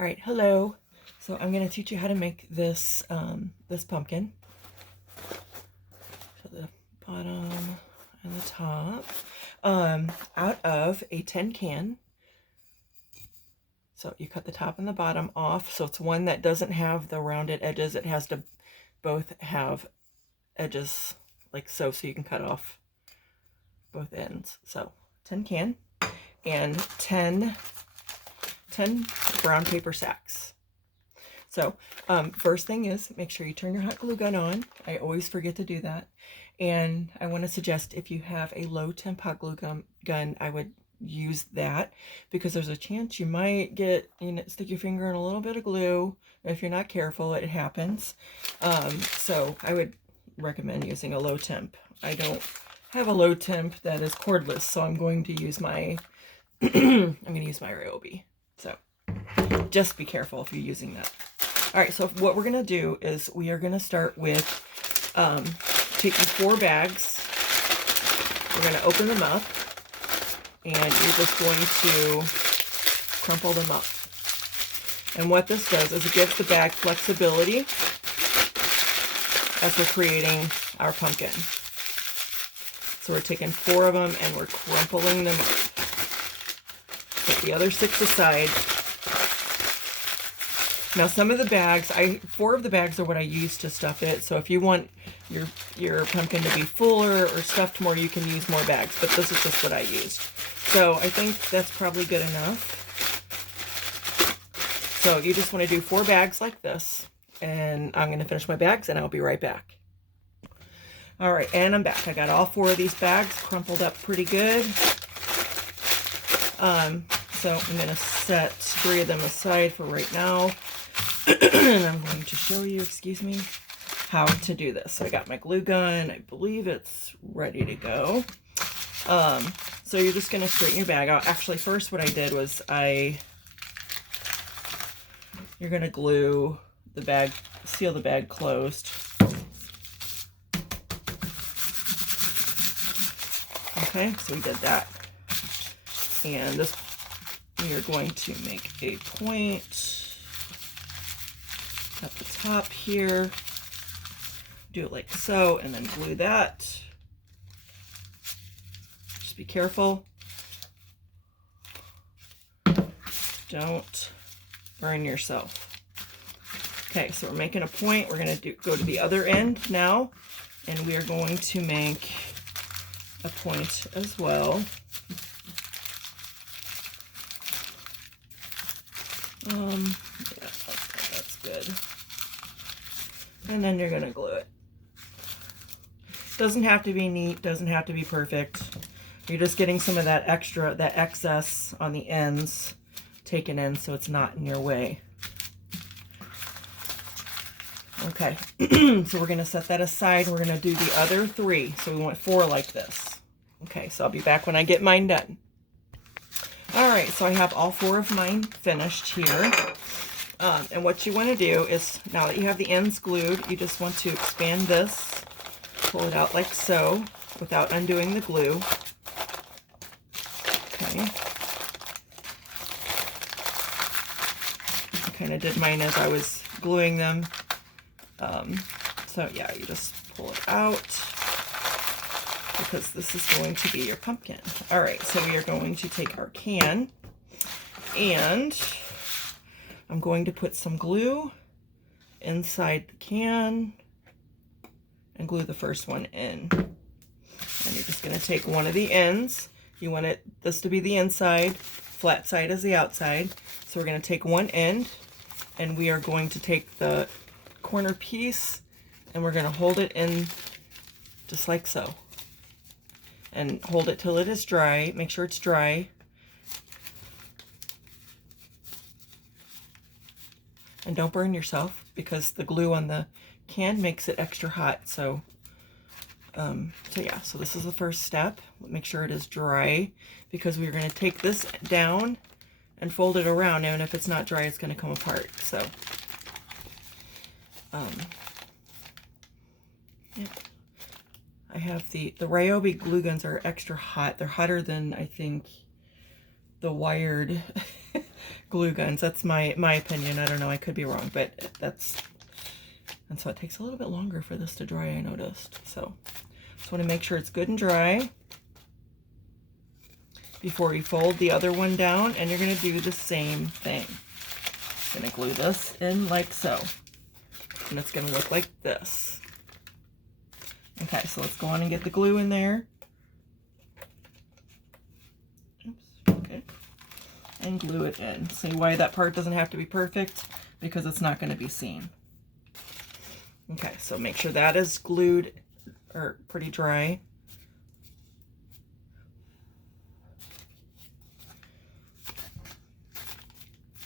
All right, hello. So I'm going to teach you how to make this this pumpkin. So the bottom and the top out of a tin can. So you cut the top and the bottom off. So it's one that doesn't have the rounded edges. It has to both have edges like so, so you can cut off both ends. So tin can and 10 brown paper sacks. So first thing is make sure you turn your hot glue gun on. I always forget to do that. And I want to suggest if you have a low temp hot glue gun, I would use that because there's a chance you might get, stick your finger in a little bit of glue. If you're not careful, it happens. So I would recommend using a low temp. I don't have a low temp that is cordless, so I'm going to use my I'm going to use my Ryobi. So just be careful if you're using that. All right, so what we're going to do is we are going to start with taking 4 bags. We're going to open them up, and you're just going to crumple them up. And what this does is it gives the bag flexibility as we're creating our pumpkin. So we're taking 4 of them and we're crumpling them up. Put the other 6 aside. Now some of the bags, 4 of the bags are what I use to stuff it. So if you want your pumpkin to be fuller or stuffed more, you can use more bags. But this is just what I used. So I think that's probably good enough. So you just want to do 4 bags like this. And I'm going to finish my bags and I'll be right back. All right, and I'm back. I got all 4 of these bags crumpled up pretty good. So I'm going to set 3 of them aside for right now. And I'm going to show you, excuse me, how to do this. So I got my glue gun. I believe it's ready to go. So you're just going to straighten your bag out. Actually, first what I did was you're going to glue the bag, seal the bag closed. Okay, so we did that. And this, we are going to make a point at the top here. Do it like so, and then glue that. Just be careful. Don't burn yourself. Okay, so we're making a point. We're going to go to the other end now, and we are going to make a point as well. Yeah, that's good. And then you're going to glue it. Doesn't have to be neat, doesn't have to be perfect. You're just getting some of that excess on the ends taken in so it's not in your way. Okay, so we're going to set that aside. We're going to do the other 3. So we want 4 like this. Okay, so I'll be back when I get mine done. All right, so I have all 4 of mine finished here. And what you want to do is, now that you have the ends glued, you just want to expand this, pull it out like so, without undoing the glue. Okay. I kind of did mine as I was gluing them. So yeah, you just pull it out because this is going to be your pumpkin. All right, so we are going to take our can and I'm going to put some glue inside the can and glue the first one in. And you're just going to take one of the ends. You want this to be the inside, flat side is the outside. So we're going to take one end and we are going to take the corner piece and we're going to hold it in just like so. And hold it till it is dry. Make sure it's dry. And don't burn yourself because the glue on the can makes it extra hot. So yeah, so this is the first step. Make sure it is dry because we're going to take this down and fold it around. And if it's not dry, it's going to come apart. So, yeah. I have the Ryobi glue guns are extra hot. They're hotter than I think the wired glue guns. That's my opinion. I don't know. I could be wrong, but and so it takes a little bit longer for this to dry, I noticed. So just want to make sure it's good and dry before you fold the other one down, and you're going to do the same thing. I'm going to glue this in like so, and it's going to look like this. Okay, so let's go on and get the glue in there. Oops, okay. And glue it in. See why that part doesn't have to be perfect? Because it's not going to be seen. Okay, so make sure that is glued or pretty dry.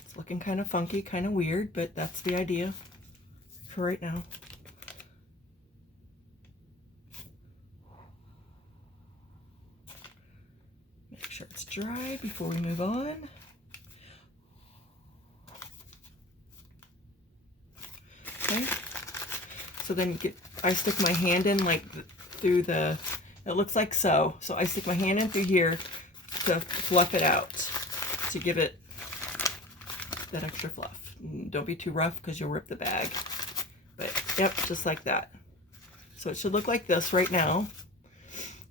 It's looking kind of funky, kind of weird, but that's the idea for right now. Make sure it's dry before we move on. Okay. So then I stick my hand in like through the, it looks like so. So I stick my hand in through here to fluff it out, to give it that extra fluff. Don't be too rough because you'll rip the bag. But yep, just like that. So it should look like this right now.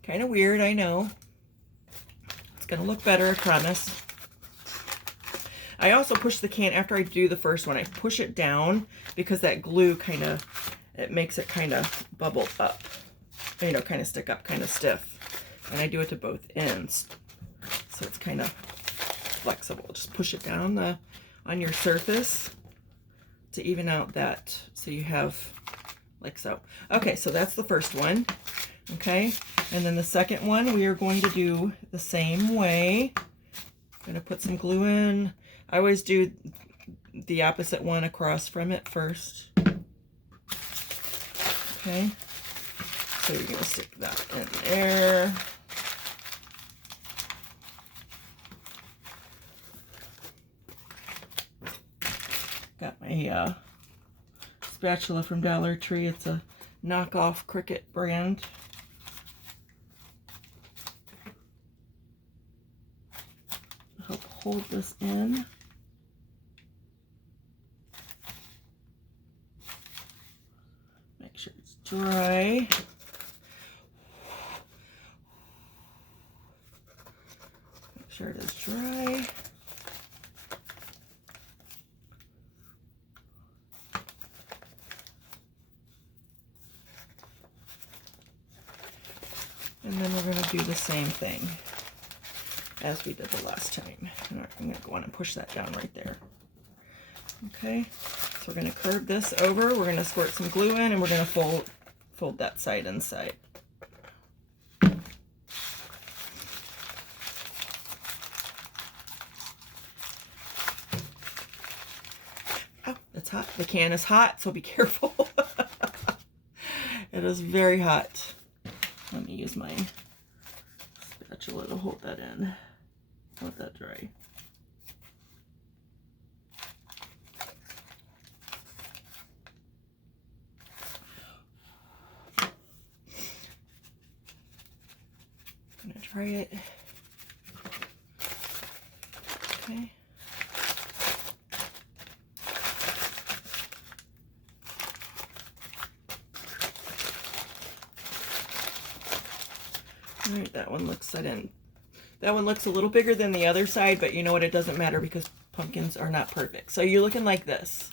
Kind of weird, I know. It's gonna look better, I promise. I also push the can after I do the first one. I push it down because that glue kind of, it makes it kind of bubble up, you know, kind of stick up, kind of stiff. And I do it to both ends, so it's kind of flexible. Just push it down on your surface to even out that, so you have like so. Okay, so that's the first one. Okay, and then the second one we are going to do the same way. I'm going to put some glue in. I always do the opposite one across from it first. Okay, so you're going to stick that in there. Got my spatula from Dollar Tree. It's a knockoff Cricut brand. Help hold this in. Make sure it's dry. Make sure it is dry. And then we're going to do the same thing as we did the last time. And I'm going to go on and push that down right there. Okay, so we're going to curve this over. We're going to squirt some glue in, and we're going to fold that side inside. Oh, it's hot. The can is hot, so be careful. It is very hot. Let me use my spatula to hold that in. Let that dry. I'm gonna try it. Okay. All right, that one looks, that one looks a little bigger than the other side, but you know what, it doesn't matter because pumpkins are not perfect. So you're looking like this.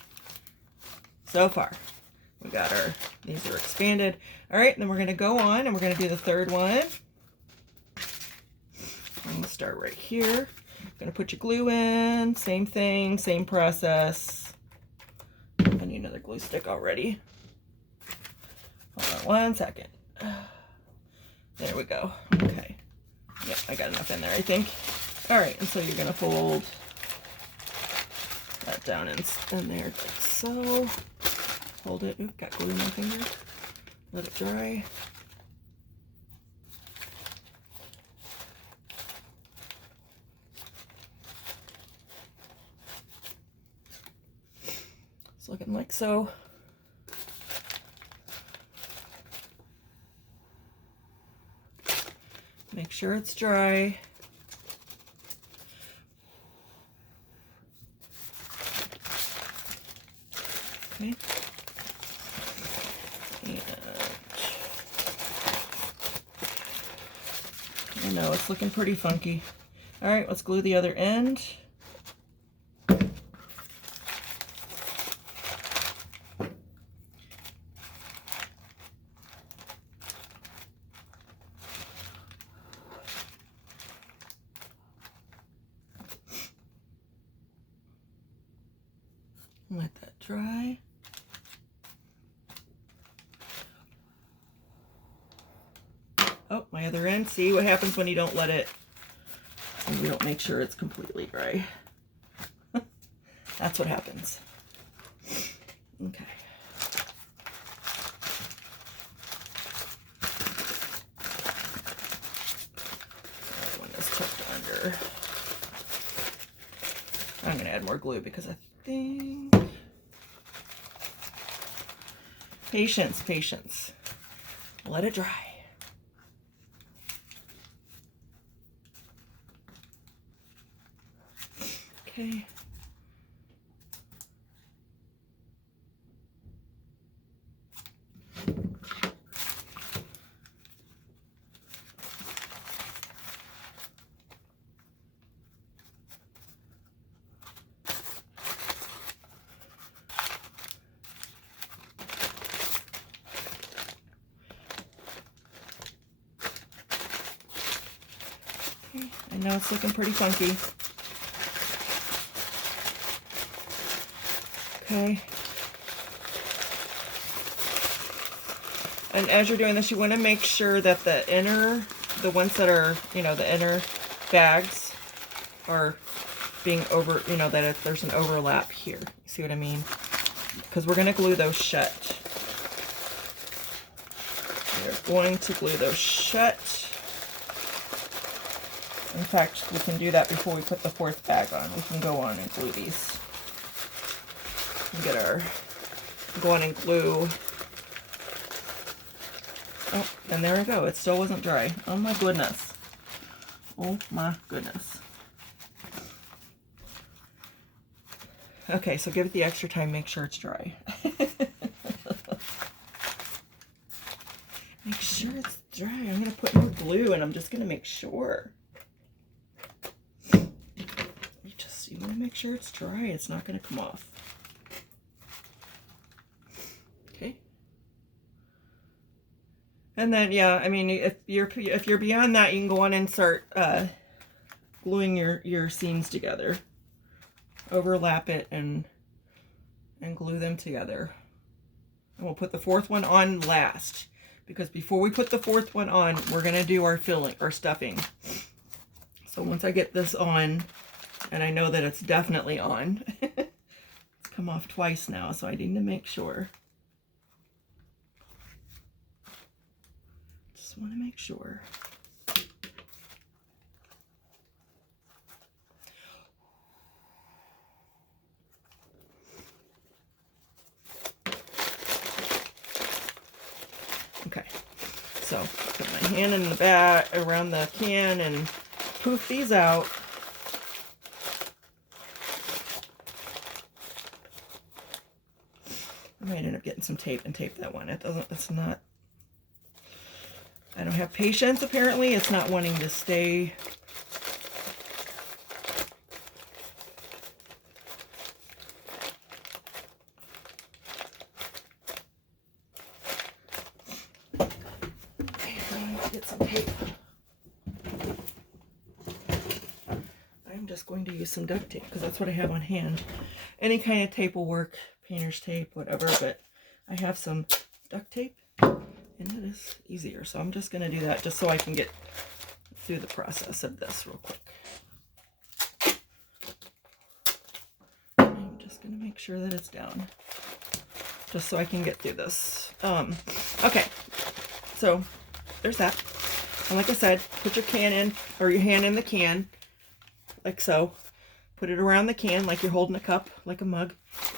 So far, we got these are expanded. All right, then we're gonna go on and we're gonna do the third one. I'm gonna start right here. Gonna put your glue in, same thing, same process. I need another glue stick already. Hold on one second. There we go. Okay. Yep, I got enough in there, I think. All right, and so you're gonna fold that down in there like so. Hold it. Oop, got glue in my finger. Let it dry. It's looking like so. Make sure it's dry. Okay. And I know it's looking pretty funky. All right, let's glue the other end. Let that dry. Oh, my other end. See what happens when you don't let it, and you don't make sure it's completely dry. That's what happens. Okay. That one is tucked under. I'm going to add more glue because I think... Patience, patience. Let it dry. Okay. I know it's looking pretty funky. Okay. And as you're doing this, you want to make sure that the ones that are, the inner bags are being that there's an overlap here. You see what I mean? Because we're going to glue those shut. We're going to glue those shut. In fact, we can do that before we put the fourth bag on. We can go on and glue these. Go on and glue. Oh, and there we go. It still wasn't dry. Oh my goodness. Oh my goodness. Okay, so give it the extra time. Make sure it's dry. Make sure it's dry. I'm going to put more glue and I'm just going to make sure. You want to make sure it's dry. It's not going to come off. Okay. And then, yeah, I mean, if you're beyond that, you can go on and start gluing your seams together. Overlap it and glue them together. And we'll put the fourth one on last, because before we put the fourth one on, we're going to do our filling, our stuffing. So once I get this on, and I know that it's definitely on. It's come off twice now, so I need to make sure. Just want to make sure. Okay, so put my hand in the back around the can and poof these out. I might end up getting some tape and tape that one. I don't have patience, apparently. It's not wanting to stay. Okay, I'm going to get some tape. I'm just going to use some duct tape because that's what I have on hand. Any kind of tape will work. Painter's tape, whatever, but I have some duct tape and it is easier. So I'm just going to do that just so I can get through the process of this real quick. I'm just going to make sure that it's down just so I can get through this. Okay, so there's that. And like I said, put your can in, or your hand in the can, like so. Put it around the can like you're holding a cup, like a mug.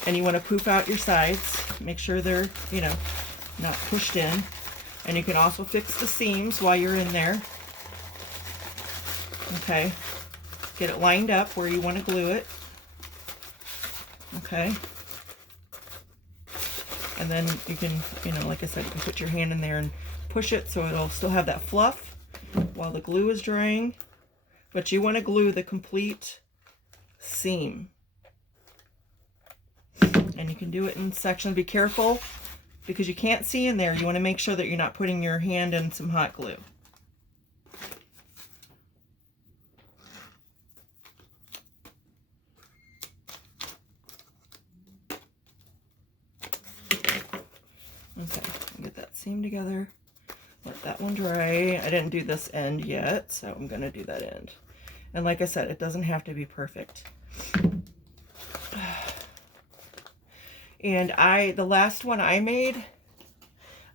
And you want to poof out your sides. Make sure they're, not pushed in. And you can also fix the seams while you're in there. Okay. Get it lined up where you want to glue it. Okay. And then you can, you know, like I said, you can put your hand in there and push it so it'll still have that fluff while the glue is drying. But you want to glue the complete seam. And you can do it in sections. Be careful because you can't see in there. You want to make sure that you're not putting your hand in some hot glue. Okay, get that seam together. Let that one dry. I didn't do this end yet, so I'm going to do that end. And like I said, it doesn't have to be perfect. And the last one I made,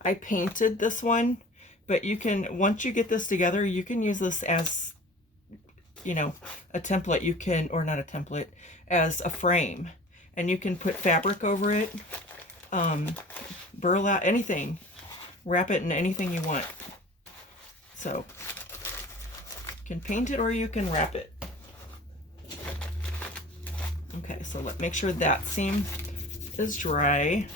I painted this one, but you can, once you get this together, you can use this as, you know, a template. You can, or not a template, as a frame. And you can put fabric over it, burlap, anything. Wrap it in anything you want. So, you can paint it or you can wrap it. Okay, so make sure that seam is dry.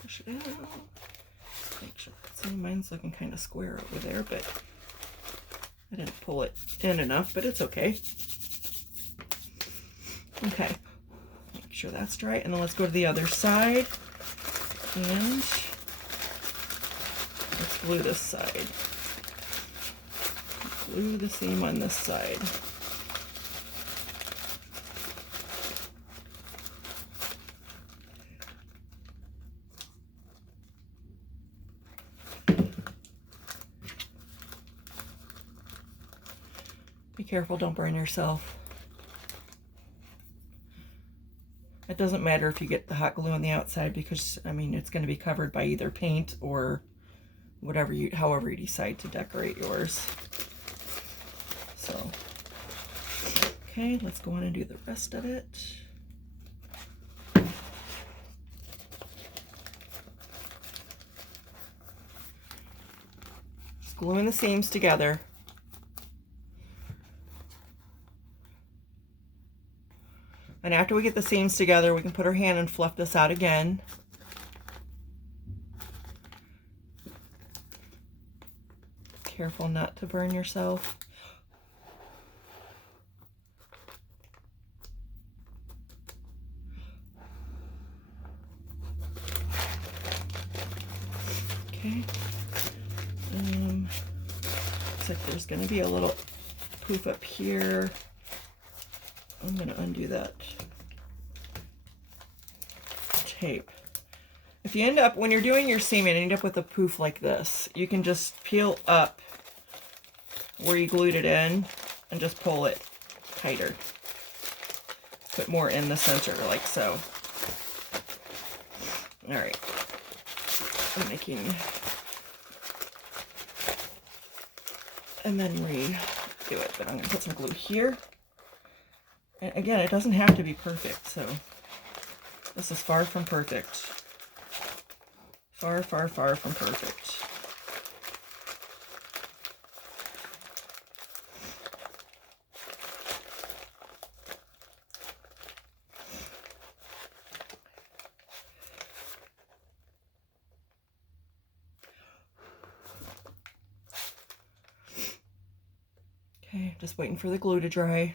Push it out. Make sure. See, mine's looking kind of square over there, but I didn't pull it in enough, but it's okay. Okay, make sure that's dry, and then let's go to the other side, and let's glue this side. Glue the seam on this side. Be careful, don't burn yourself. It doesn't matter if you get the hot glue on the outside because, I mean, it's going to be covered by either paint or whatever however you decide to decorate yours. So, okay, let's go on and do the rest of it. Just gluing the seams together. And after we get the seams together, we can put our hand and fluff this out again. Careful not to burn yourself. Okay. Looks like there's going to be a little poof up here. I'm going to undo that tape. If you end up, when you're doing your seam and end up with a poof like this, you can just peel up where you glued it in and just pull it tighter. Put more in the center, like so. All right. I'm making, and then redo it, but I'm going to put some glue here. And again, it doesn't have to be perfect, so this is far from perfect. Far, far, far from perfect. Okay, just waiting for the glue to dry.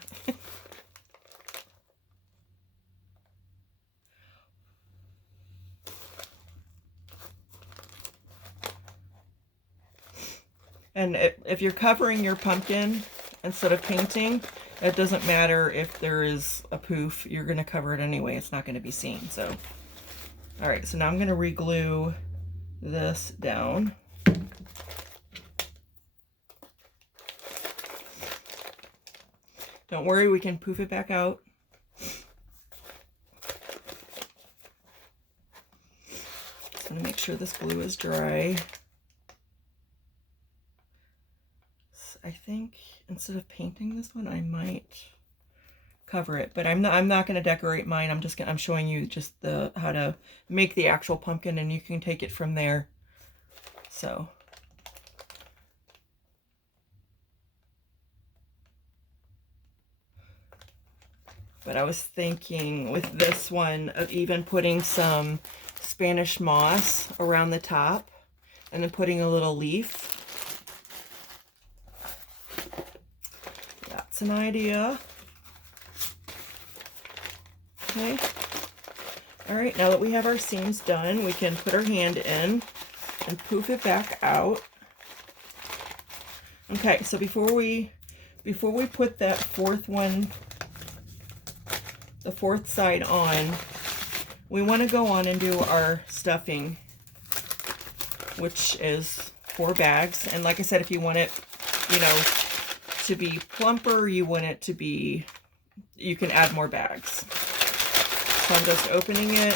And if you're covering your pumpkin instead of painting, it doesn't matter if there is a poof. You're going to cover it anyway. It's not going to be seen. So, all right. So now I'm going to re-glue this down. Don't worry, we can poof it back out. Just going to make sure this glue is dry. I think instead of painting this one, I might cover it, but I'm not going to decorate mine. I'm showing you just how to make the actual pumpkin, and you can take it from there. So, But I was thinking with this one of even putting some Spanish moss around the top and then putting a little leaf. That's an idea. Okay. All right, now that we have our seams done, we can put our hand in and poof it back out. Okay, so before we put that fourth one, the fourth side on, we want to go on and do our stuffing, which is 4 bags. And like I said, if you want it, you know, to be plumper, you want it to be, you can add more bags. So I'm just opening it.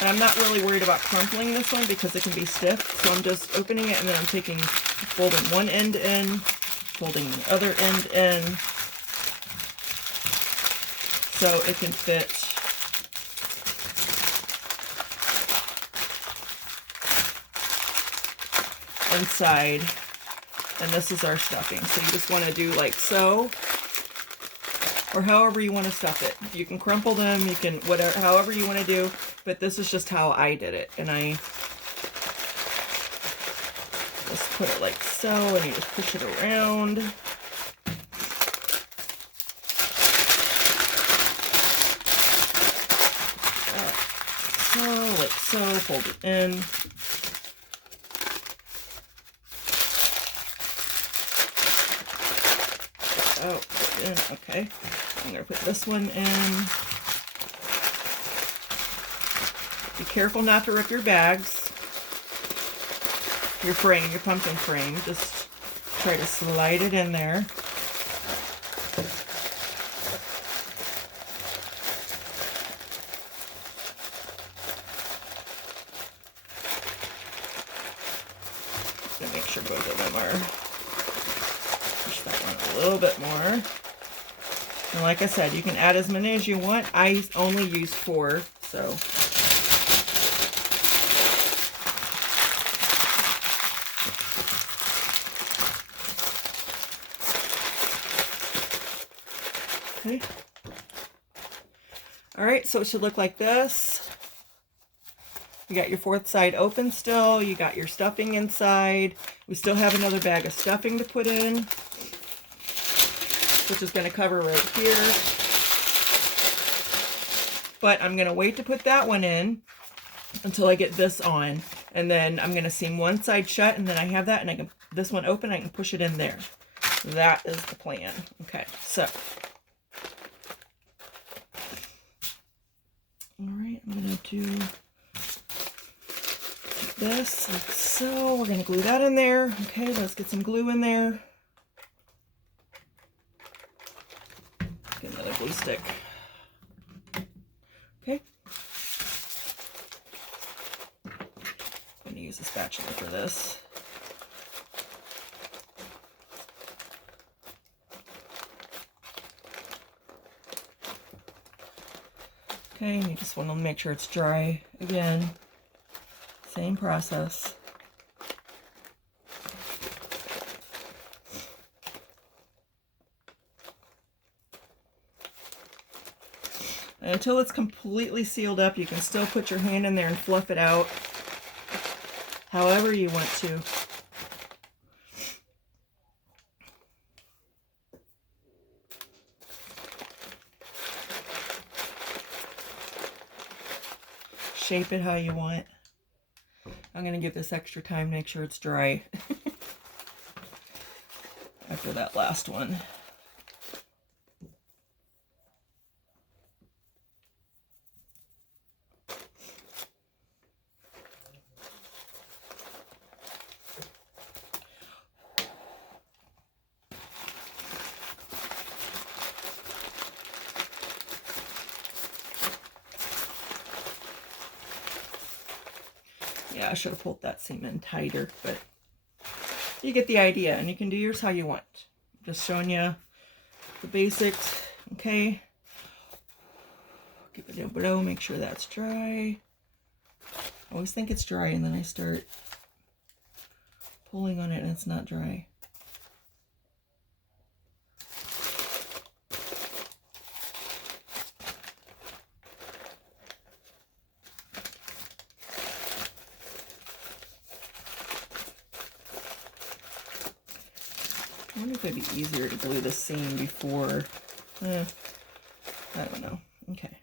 And I'm not really worried about crumpling this one because it can be stiff. So I'm just opening it and then I'm folding one end in, folding the other end in, so it can fit inside. And this is our stuffing. So you just want to do like so, or however you want to stuff it. You can crumple them, you can whatever, however you want to do, but this is just how I did it. And I just put it like so, and you just push it around. Like so, fold it in. Oh, put it in. Okay. I'm going to put this one in. Be careful not to rip your bags. Your frame, your pumpkin frame. Just try to slide it in there. Make sure both of them are, push that one a little bit more. And like I said, you can add as many as you want. I only use 4, so. Okay. All right, so it should look like this. You got your fourth side open still. You got your stuffing inside. We still have another bag of stuffing to put in, which is going to cover right here. But I'm going to wait to put that one in until I get this on. And then I'm going to seam one side shut, and then I have that, and I can, this one open, I can push it in there. That is the plan. Okay, so. All right, I'm going to do this like so. We're going to glue that in there. Okay, let's get some glue in there. Get another glue stick. Okay. I'm going to use a spatula for this. Okay, and you just want to make sure it's dry again. Same process. And until it's completely sealed up, you can still put your hand in there and fluff it out however you want to. Shape it how you want. I'm going to give this extra time, make sure it's dry after that last one. Yeah, I should have pulled that seam in tighter, but you get the idea, and you can do yours how you want. Just showing you the basics, okay? Keep it down below, make sure that's dry. I always think it's dry, and then I start pulling on it, and it's not dry. wonder if it'd be easier to glue the seam before. I don't know. Okay.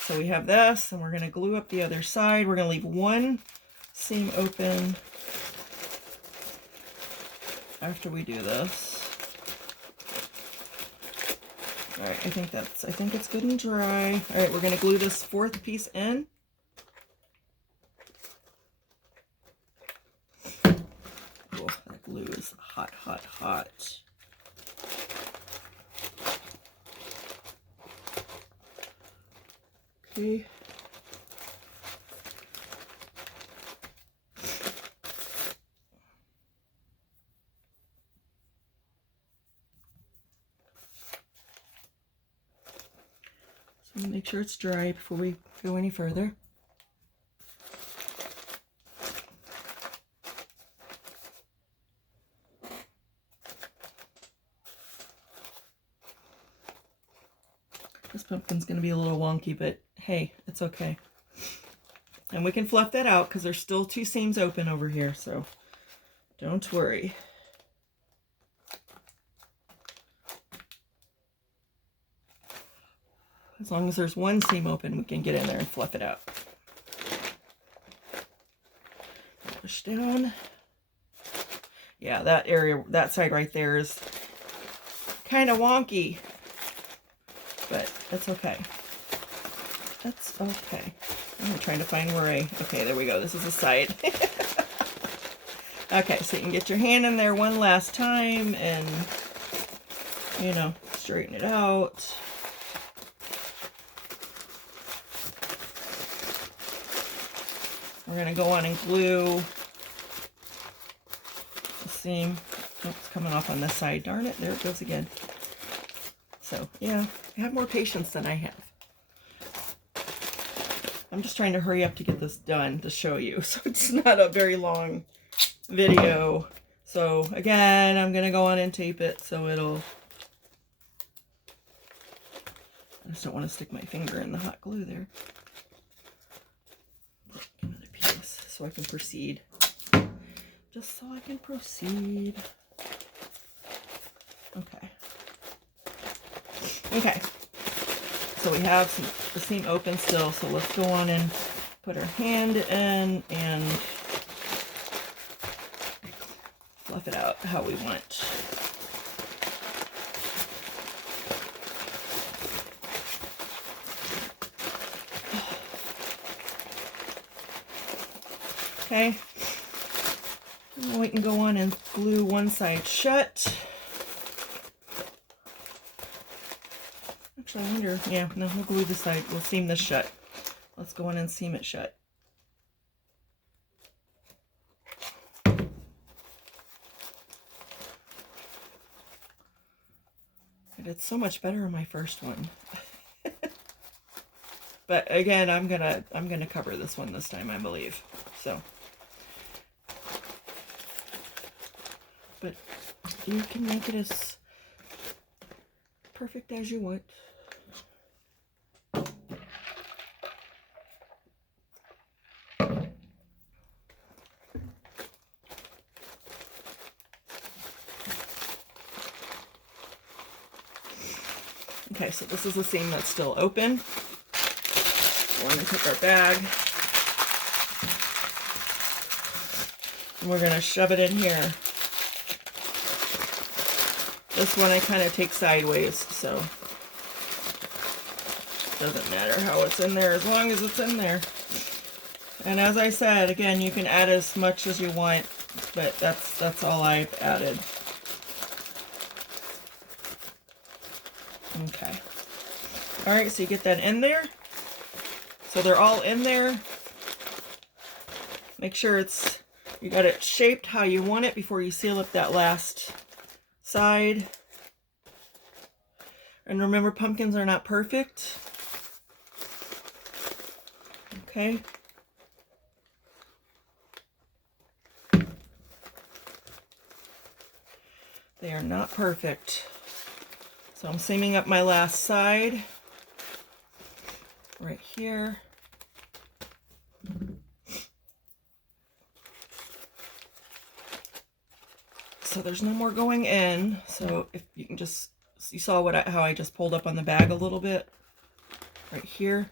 So we have this, and we're going to glue up the other side. We're going to leave one seam open after we do this. All right, I think it's good and dry. All right, we're going to glue this fourth piece in. Oh, that glue is hot, hot, hot. Okay. So make sure it's dry before we go any further. This pumpkin's going to be a little wonky, but hey, it's okay. And we can fluff that out because there's still two seams open over here, so don't worry. As long as there's one seam open, we can get in there and fluff it out. Push down. Yeah, that area, that side right there is kind of wonky, but that's okay. That's okay. I'm trying to find where okay, there we go. This is the side. Okay, so you can get your hand in there one last time and, you know, straighten it out. We're going to go on and glue the seam. Oh, it's coming off on this side. Darn it, there it goes again. So, yeah, I have more patience than I have. I'm just trying to hurry up to get this done to show you, so it's not a very long video. So, again, I'm going to go on and tape it so it'll... I just don't want to stick my finger in the hot glue there. Another piece so I can proceed. Just so I can proceed. Okay. Okay. So we have the seam open still, so let's go on and put our hand in and fluff it out how we want. Okay. Now we can go on and glue one side shut. Actually, I wonder, yeah, no, we'll glue this side, we'll seam this shut. Let's go in and seam it shut. I did so much better on my first one. But again, I'm gonna cover this one this time, I believe. So, but you can make it as perfect as you want. Okay, so this is the seam that's still open. We're going to take our bag and we're going to shove it in here. This one I kind of take sideways, so it doesn't matter how it's in there as long as it's in there. And as I said, again, you can add as much as you want, but that's all I've added. Okay. All right, so you get that in there. So they're all in there. Make sure you got it shaped how you want it before you seal up that last side. And remember, pumpkins are not perfect. Okay. They are not perfect. So I'm seaming up my last side right here. So so there's no more going in. So if you can just, you saw how I just pulled up on the bag a little bit right here.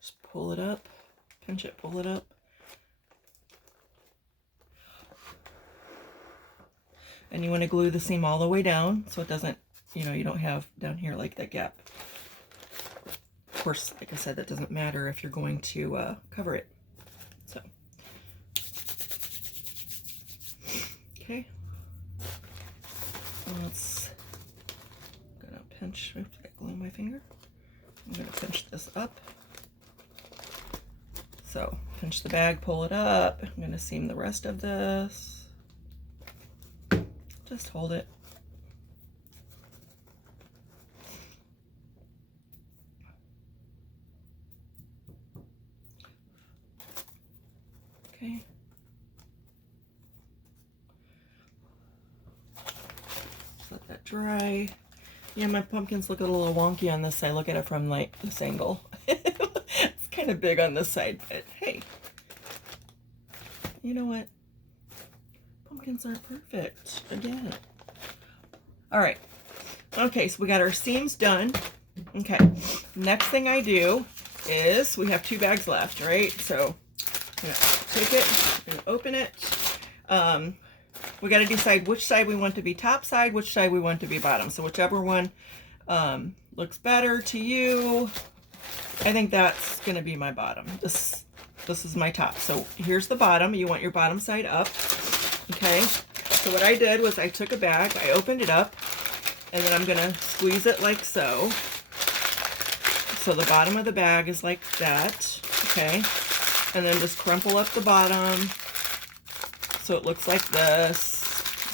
Just pull it up, pinch it, pull it up. And you want to glue the seam all the way down so it doesn't, you don't have down here like that gap. Of course, like I said, that doesn't matter if you're going to cover it. So, okay. I'm gonna pinch, oops, I got glue on my finger. I'm gonna pinch this up. So, pinch the bag, pull it up. I'm gonna seam the rest of this. Just hold it. Okay. Let that dry. Yeah, my pumpkins look a little wonky on this side. Look at it from like this angle. It's kind of big on this side, but hey, you know what? Pumpkins aren't perfect. Again. All right. Okay, so we got our seams done. Okay. Next thing I do is we have 2 bags left, right? So I'm gonna take it, I'm gonna open it. We got to decide which side we want to be top side, which side we want to be bottom. So whichever one looks better to you, I think that's going to be my bottom. This is my top. So here's the bottom. You want your bottom side up. Okay. So what I did was I took a bag, I opened it up, and then I'm going to squeeze it like so. So the bottom of the bag is like that. Okay. And then just crumple up the bottom so it looks like this.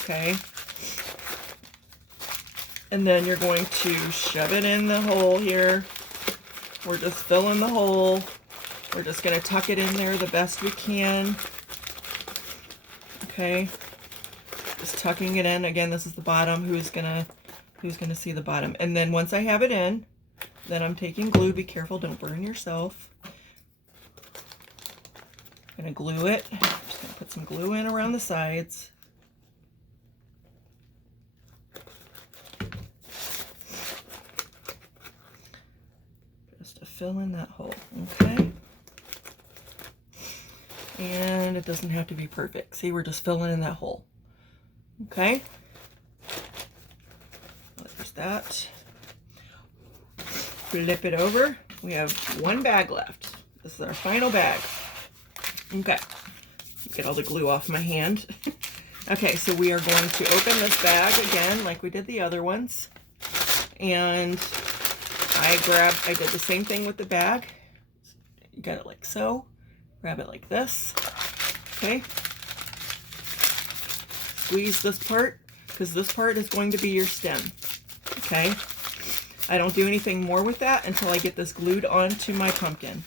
Okay. And then you're going to shove it in the hole here. We're just filling the hole. We're just going to tuck it in there the best we can. Okay. Just tucking it in. Again, this is the bottom. Who's gonna see the bottom? And then once I have it in, then I'm taking glue. Be careful, don't burn yourself. I'm gonna glue it. I'm just gonna put some glue in around the sides. Just to fill in that hole, okay? And it doesn't have to be perfect. See, we're just filling in that hole. Okay? There's that. Flip it over. We have 1 bag left. This is our final bag. Okay. Get all the glue off my hand. Okay, so we are going to open this bag again like we did the other ones. And I did the same thing with the bag. You got it like so. Grab it like this. Okay. Squeeze this part, because this part is going to be your stem. Okay. I don't do anything more with that until I get this glued onto my pumpkin.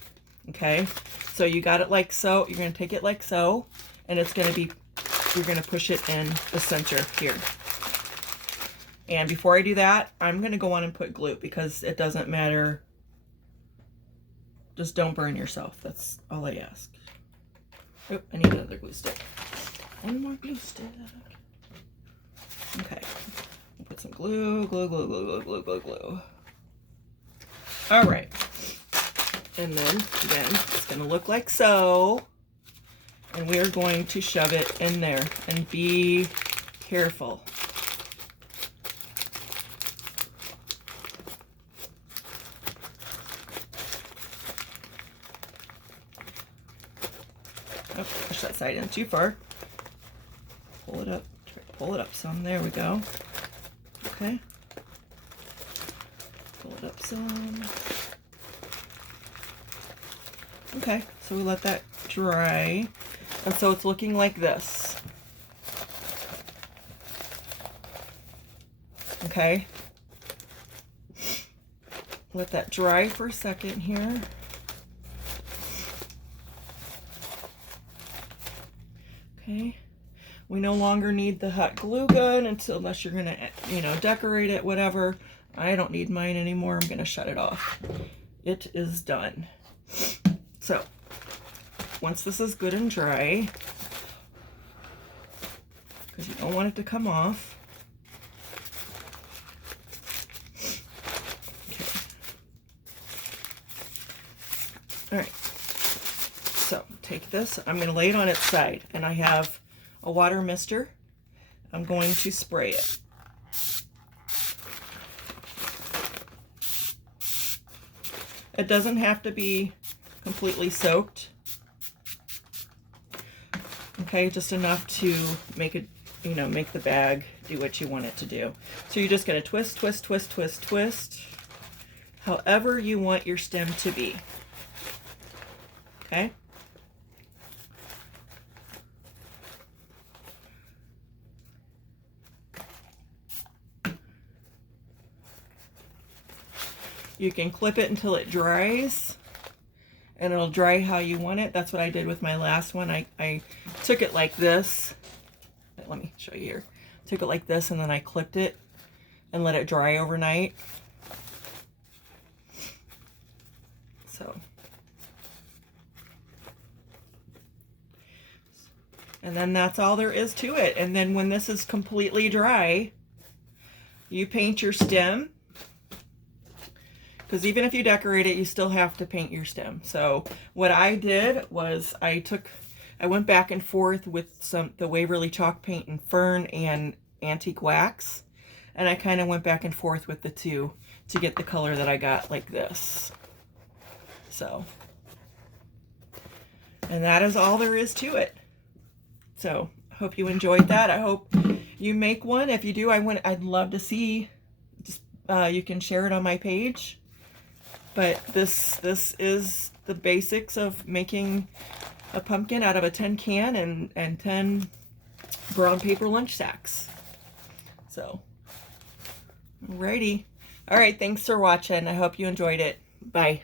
Okay. So you got it like so. You're going to take it like so, and it's going to be, you're going to push it in the center here. And before I do that, I'm going to go on and put glue, because it doesn't matter. Just don't burn yourself. That's all I ask. Oh, I need another glue stick. 1 more glue stick. Okay. We'll put some glue, glue, glue, glue, glue, glue, glue, glue. All right. And then, again, it's going to look like so. And we are going to shove it in there. And be careful. Oh, push that side in too far. Pull it up. Try to pull it up some. There we go. Okay. Pull it up some. Okay, so we let that dry. And so it's looking like this. Okay. Let that dry for a second here. Okay. We no longer need the hot glue gun unless you're gonna, decorate it, whatever. I don't need mine anymore. I'm gonna shut it off. It is done. So, once this is good and dry, because you don't want it to come off. Okay. All right. So take this, I'm going to lay it on its side, and I have a water mister. I'm going to spray it. It doesn't have to be completely soaked. Okay, just enough to make it, you know, make the bag do what you want it to do. So you're just going to twist, twist, twist, twist, twist, however you want your stem to be. Okay? You can clip it until it dries, and it'll dry how you want it. That's what I did with my last one. I took it like this. Let me show you here. Took it like this, and then I clipped it and let it dry overnight. So, and then that's all there is to it. And then when this is completely dry, you paint your stem. Because even if you decorate it, you still have to paint your stem. So what I did was I went back and forth with the Waverly chalk paint and fern and antique wax. And I kind of went back and forth with the two to get the color that I got, like this. So, and that is all there is to it. So I hope you enjoyed that. I hope you make one. If you do, I'd love to see. Just you can share it on my page. But this is the basics of making a pumpkin out of a tin can and 10 brown paper lunch sacks. So, alrighty. All right, thanks for watching. I hope you enjoyed it. Bye.